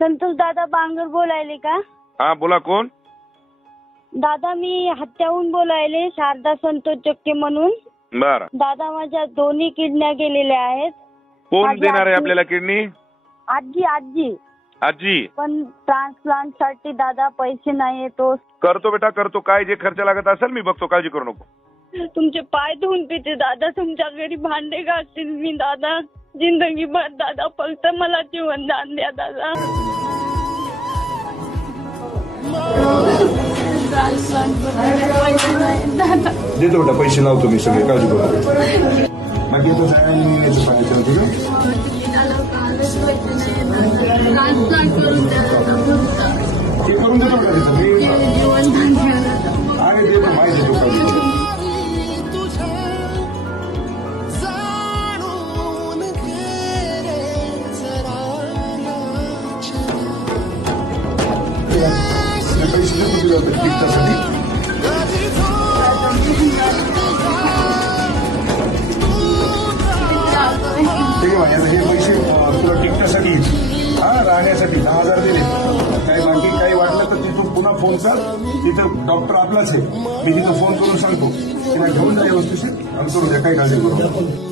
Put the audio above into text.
संतोष दादा बांगर बोलायले का? हा बोला, कोण? दादा मी हत्याहून बोलायले, शारदा संतोष जक्के म्हणून. बर दादा माझ्या दोन्ही किडन्या गेलेल्या आहेत. कोण देणार आहे आपल्याला किडनी? आजी आजी आजी. पण ट्रान्सप्लांट साठी दादा पैसे नाही तो. करतो बेटा, करतो. काय जे खर्च लागत असेल मी बघतो, काळजी करू नको. तुमचे पाय धुवून पिते दादा, तुमच्या घरी भांडे घासतील मी दादा. जिंदगीभर दादा, फक्त मला जीवनदान द्या दादा. देतो बेटा, पैसे लावतो मी सगळे, काळजी करू नका. बाकी तो जायचं पाहायचं ठीक आहे. ते करून देतो बेटा तिथं मी आहे, देतो माहिती देतो, काळजी करू. पैसे देतो तुला तिकीटासाठी. ठीक आहे, हे पैसे तुला तिकिटासाठी, हा राहण्यासाठी 10,000 दिले. काही बाकी काही वाटलं तर तिथून पुन्हा फोन कर, तिथं डॉक्टर आपलाच आहे, मी तिथं फोन करून सांगतो, तिला घेऊन जा व्यवस्थित आणि करू द्या, काही काळजी करू.